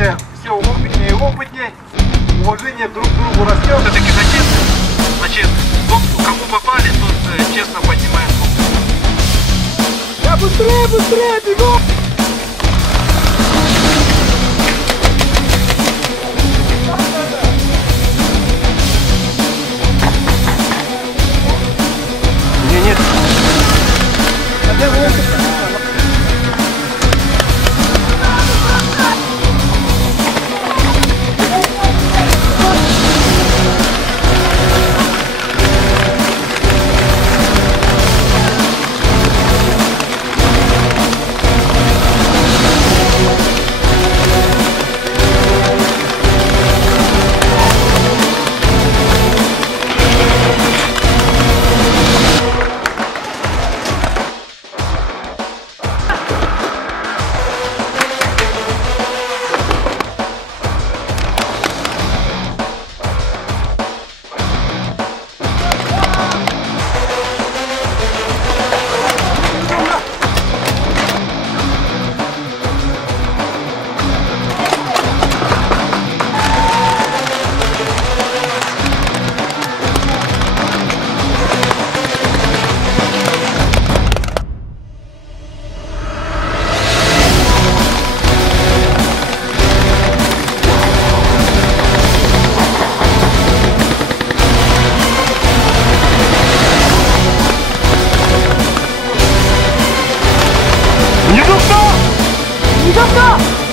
все опытнее и опытнее, уважение друг к другу растет. Все-таки за честность. Значит, тот, кому попали, тот честно поднимает руку. Да быстрее, быстрее, бегом! Нет. Никогда!